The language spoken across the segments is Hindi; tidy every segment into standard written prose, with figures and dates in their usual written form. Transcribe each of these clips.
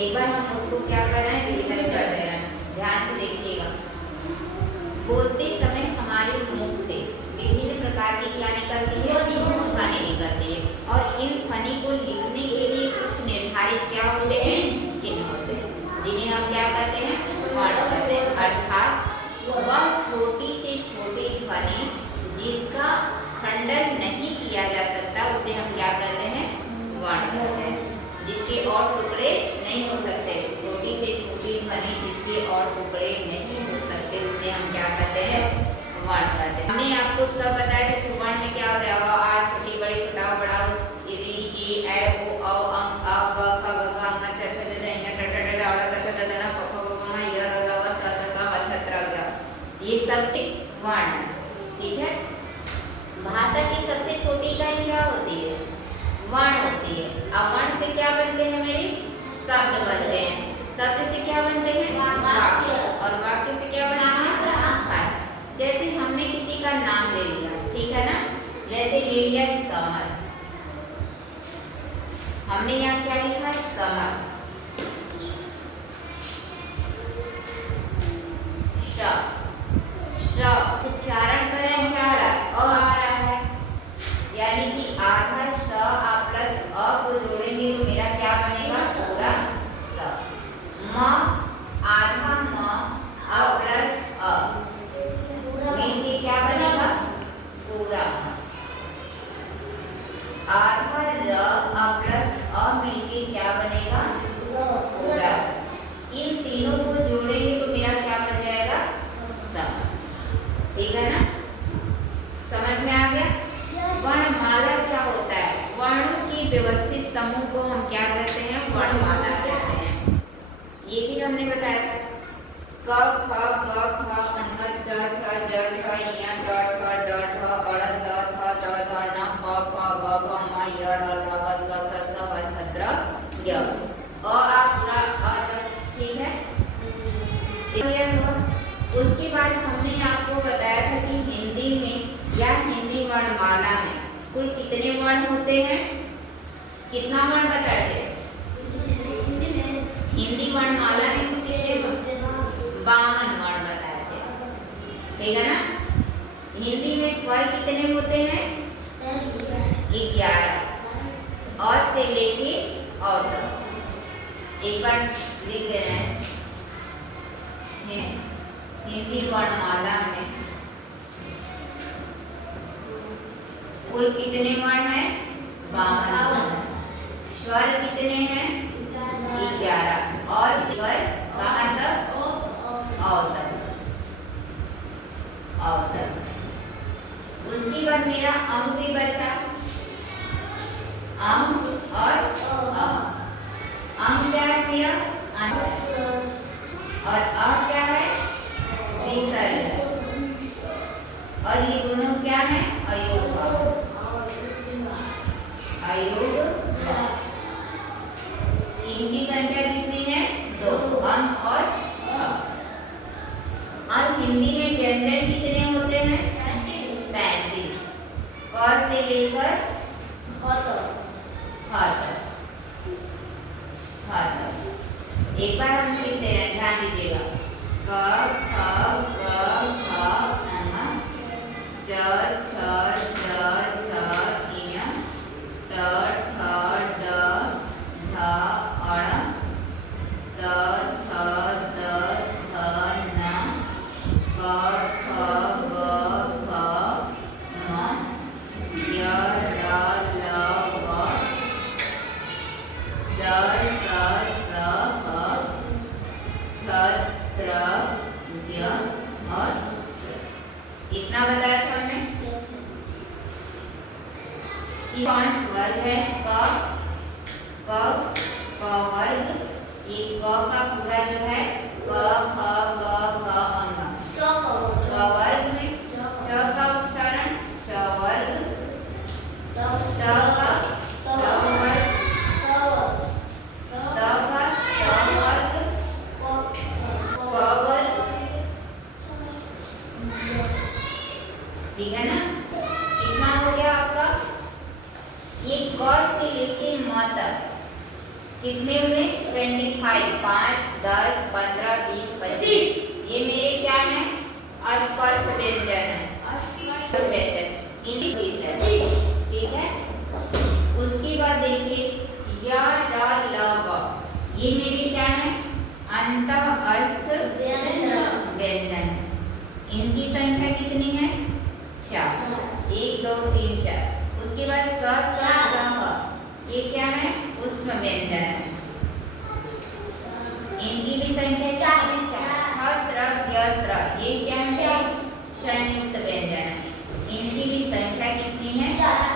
एक बार हम उसको क्या कर रहे हैं, रिवीजन कर दे रहे हैं। ध्यान से देखिएगा। बोलते समय हमारे मुख से विभिन्न प्रकार की क्या निकलती है, ध्वनि निकलती है। और इन ध्वनि को लिखने के लिए कुछ निर्धारित क्या होते हैं, चिन्ह होते हैं, जिन्हें हम क्या कहते हैं, वर्ण कहते हैं। अर्थात वह छोटी से छोटी ध्वनि जिसका खंडन नहीं किया जा सकता उसे हम क्या कहते हैं, वर्ण कहते हैं। जिसके और टुकड़े नहीं हो सकते, छोटी से छोटी ध्वनि जिसके और टुकड़े नहीं हो सकते उसे हम क्या कहते हैं, वर्ण कहते हैं। हमने आपको सब बताया था कि वर्ण में क्या होता है, अ आ छोटी बड़ी छोटा बड़ा, इ ई ए ओ औ अं आ क ख ग घ ङ छ छ ज झ ञ ट ट ड ढ ढ़ ढ ढ ध न प फ ब म य र ल व स स ह छ त्र ज, ये सब वर्ण, ठीक है। भाषा की सबसे छोटी इकाई क्या होती है, वर्ण होती है। अब वर्ण से क्या बनते हैं मेरे, शब्द बनते हैं। शब्द से क्या बनते हैं, वाक्य। और वाक्य से क्या बनते हैं, भाषा। जैसे हमने किसी का नाम ले लिया, ठीक है ना, जैसे ले लिया समर, हमने यहाँ क्या लिखा, समर। श उच्चारण करें क्या आ रहा है, अ आ रहा है, यानी कि आधा श आ प्लस अ को जोड़ेंगे तो मेरा क्या बनेगा, पूरा स। म आधा म अ प्लस अ मिलके क्या बनेगा, पूरा म। आधा र अ प्लस अ मिलके क्या बनेगा, पूरा। इन तीनों को जोड़ेंगे तो मेरा क्या बन जाएगा, सम। ठीक है ना, समझ में आ गया। वर्णमाला क्या होता है, वर्णों की व्यवस्थित समूह को हम क्या कहते हैं, वर्णमाला कहते हैं। ये भी हमने बताया था, क ख ग घ ङ छ छ ज झ ञ ट ठ ड ढ अ द थ द ध न प फ ब भ म य र ल व स स स ह छ त्र य। अ आ पूरा अ, ठीक है। उसके बाद हमने आपको बताया था कि हिंदी में या हिंदी वर्णमाला में कुल कितने वर्ण होते हैं, कितना वर्ण बताए थे, हिंदी वर्णमाला में कितने, 52 वर्ण बताए थे, ठीक है ना। हिंदी में स्वर कितने होते हैं, 11, और से लेके औ तक। एक बार लिख दे रहे हैं, हिंदी वर्णमाला में कुल कितने वर्ण हैं, 52। स्वर कितने हैं, 11, और स्वर कहाँ तक, औ तक, औ तक। उसके बाद मेरा अंग भी बचा, अंग और अ। अंग क्या है मेरा, और अ क्या है, विसर्ग। और ये दोनों क्या है, अयोग, अयोग। इनकी संख्या कितनी है, 2, अंग और अ। और हिंदी में व्यंजन कितने होते हैं, 33, क से लेकर ह तक। एक बार हम लिखते हैं, ध्यान दीजिएगा, क ख ग घ ङ च छ ज झ ञ ट ठ ड ढ अ द थ द ध न प फ ब भ म य र ल व स स स ह छ त्र य और इतना बताया था हमने। ये 5 वर्ग है, क क वर्ग, ये क का पूरा जो है क ख ग घ ङ, क वर्ग में च का उच्चारण च वर्ग, ट का ट वर्ग, ट का ट वर्ग, क वर्ग, ठीक है ना। इतना हो गया आपका। ये क से लेके म तक कितने हुए? 25, 5, 10, 15, 20, 25। ये मेरे क्या है? अस्पर्श व्यंजन है। व्यंजन इनकी चीज है, ठीक है। उसके बाद देखिए या, र, ल, व, ये मेरे क्या है? अंत अर्थ व्यंजन। इनकी संख्या कितनी है? 4, 1, 2, 3, 4। उसके बाद स, स, ह, ये क्या है? उष्म व्यंजन है। इनकी भी संख्या 4 है। छ, त्र, ज्ञ, स्र, ये क्या है? संयुक्त व्यंजन है। इनकी भी संख्या कितनी है? 4।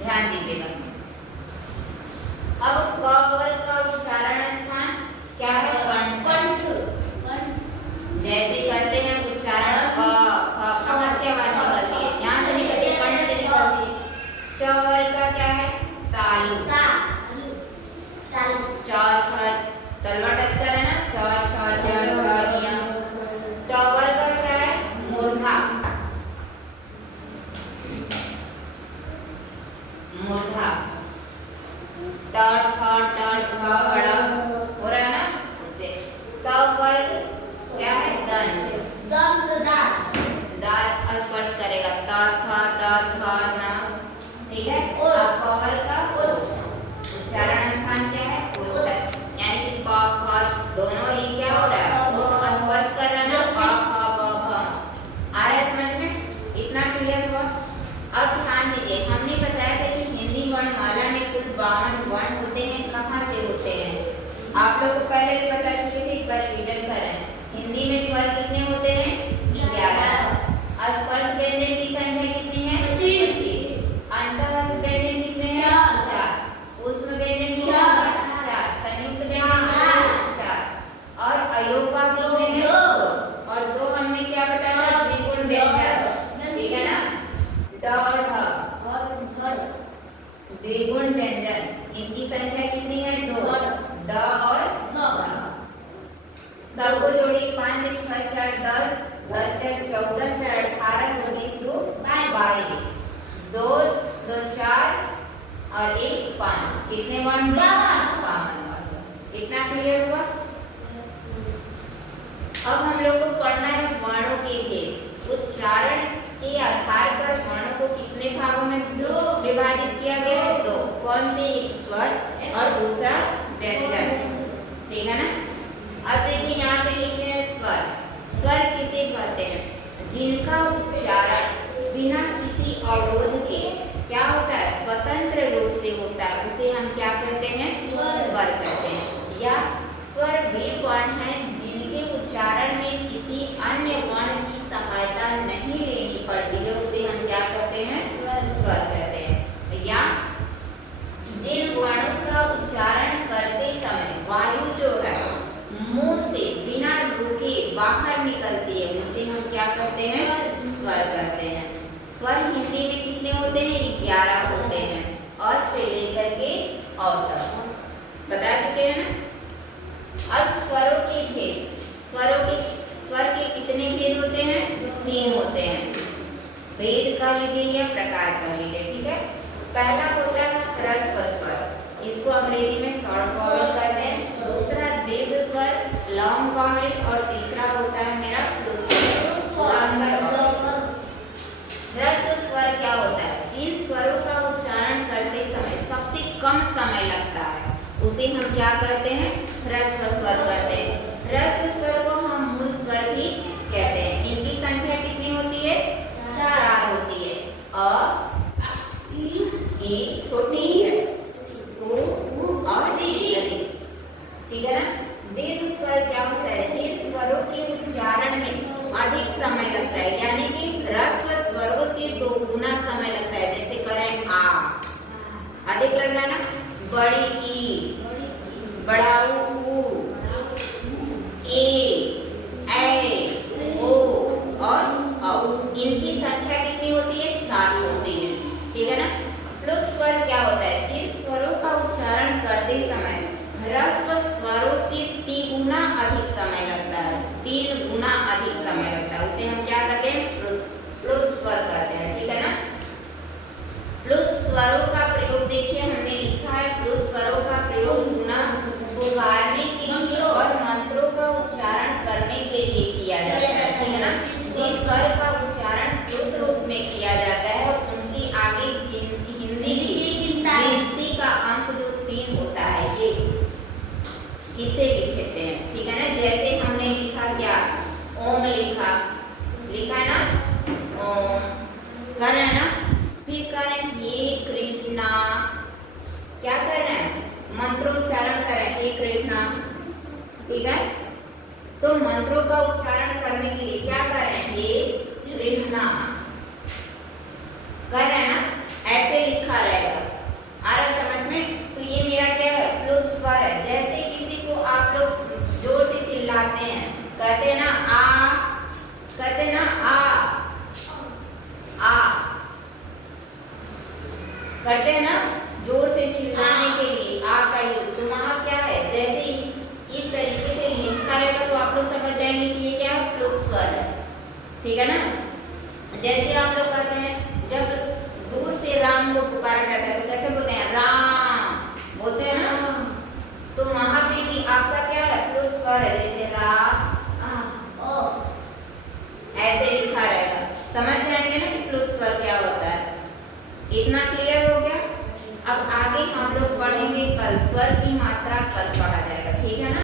ध्यान दीजिएगा। अब क वर्ग का उच्चारण स्थान क्या है? कंठ। जैसे करते हैं उच्चारण क, कहाँ से आवाज निकलती है? यहाँ से निकलती है, कंठ से निकलती है। च वर्ग का क्या है? तालु। च, छ, तलवा टच करे ना, छ, छ, ज, झ, ञ। ट वर्ग का क्या है? मूर्धा। मूर्धा। ट, ठ, ट, ढ, ढ़, हो रहा है ना उसे। त वर्ग क्या है? दंत। दांत स्पर्श करेगा, त, थ, द, ध, न, ठीक है। प वर्ग का उच्चारण स्थान क्या है? ओष्ठक। यानी कि प, फ दोनों ये क्या हो रहा है? ओठ स्पर्श कर रहा है ना, प, फ, ब, भ। आ रहा है समझ में? इतना क्लियर हुआ? अब ध्यान दीजिए, हमने बताया था कि हिंदी वर्णमाला में कुल 52 वर्ण होते हैं। कहाँ से होते हैं? आप लोग को पहले भी बता चुके थे, एक बार रिवीजन करें। हिंदी में स्वर कितने होते हैं? 11। स्पर्श व्यंजन की संख्या कितनी है? 25। अंतःस्थ व्यंजन कितने हैं? 4। उष्म व्यंजन की संख्या 4। संयुक्त व्यंजन 4। और अयोगा कितने हैं? 2। और 2 हमने क्या बताया था? द्विगुण व्यंजन, ठीक है ना? ड और ढ, द्विगुण व्यंजन। इनकी संख्या कितनी है? 2। ड और ढ। सबको जोड़िए, 5, 6, 4, 10, 10, 14, 4, 18, 2, 2, 22, 2, 2, 4 और 1, 5। कितने वर्ण हुए? 52 वर्ण। इतना क्लियर हुआ? अब हम लोग को पढ़ना है वर्णों के भेद। उच्चारण के आधार पर वर्णों को कितने भागों में विभाजित किया गया है? 2। कौन से? एक स्वर और दूसरा व्यंजन, ठीक है ना। अब देखिए यहाँ पे लिखे हैं स्वर। स्वर किसे कहते हैं? जिनका उच्चारण बिना किसी अवरोध के क्या होता है? स्वतंत्र रूप से होता है, उसे हम क्या कहते हैं? स्वर कहते हैं। या स्वर वे वर्ण हैं जिनके उच्चारण में किसी अन्य वर्ण की सहायता नहीं लेनी पड़ती है, उसे हम क्या कहते हैं? स्वर कहते हैं। या जिन वर्णों का उच्चारण करते समय वायु जो है मुंह से बिना रुके बाहर निकलती है, उसे हम क्या कहते हैं? स्वर कहते हैं। स्वर हिंदी में कितने होते हैं? 11 होते हैं। और से लेकर के औ तक बता चुके हैं ना। अब स्वरों के भेद। स्वर के कितने भेद होते हैं? 3 होते हैं। भेद कह लीजिए या प्रकार कह लीजिए, ठीक है। पहला होता है ह्रस्व स्वर, इसको अंग्रेजी में शॉर्ट वॉवेल कहते हैं। दूसरा दीर्घ स्वर, लॉन्ग वॉवेल। और तीसरा होता है मेरा लॉन्गर वॉवेल। ह्रस्व स्वर क्या होता है? जिन स्वरों का उच्चारण करते समय सबसे कम समय लगता है, उसे हम क्या करते हैं? ह्रस्व स्वर कहते हैं। ह्रस्व स्वर को हम मूल स्वर भी कहते हैं। इनकी संख्या कितनी होती है? 4 होती है। अ, ई छोटी है, उ और री, ठीक है ना। दीर्घ स्वर क्या होता है? दीर्घ स्वरों के उच्चारण में अधिक समय लगता है, यानी कि ह्रस्व स्वरों से 2 गुना समय लगता है। जैसे करें आ, अधिक लग रहा है ना। बड़ी ई, बड़ा ऊ, ए, ओ और औ। इनकी संख्या कितनी होती है? 7 होती है, ठीक है ना। प्लुत स्वर क्या होता है? जिन स्वरों का उच्चारण करते समय ह्रस्व स्वरों से 3 गुना अधिक समय लगता है, 3 गुना अधिक समय लगता है, उसे हम क्या कहते हैं? प्लुत स्वर कहते हैं, ठीक है ना। प्लुत स्वरों का प्रयोग देखिए, हमने लिखा है प्लुत स्वरों का प्रयोग करते हैं ना जोर से चिल्लाने के लिए आ का यूज। तो वहाँ क्या है, जैसे ही इस तरीके से लिखा रहेगा तो आप लोग समझ जाएंगे कि ये क्या है, प्लुत स्वर है। ठीक है ना। जैसे आप लोग कहते हैं जब दूर से राम को पुकारा जाता है तो कैसे बोलते हैं, राम बोलते हैं ना। तो वहां पे भी आपका क्या है, प्लुत स्वर है, जैसे रा ओ ऐसे लिखा रहेगा। समझ जाएंगे ना कि प्लुत स्वर क्या होता है। इतना क्लियर हो गया। अब आगे हम लोग पढ़ेंगे कल, स्वर की मात्रा कल पढ़ेंगे।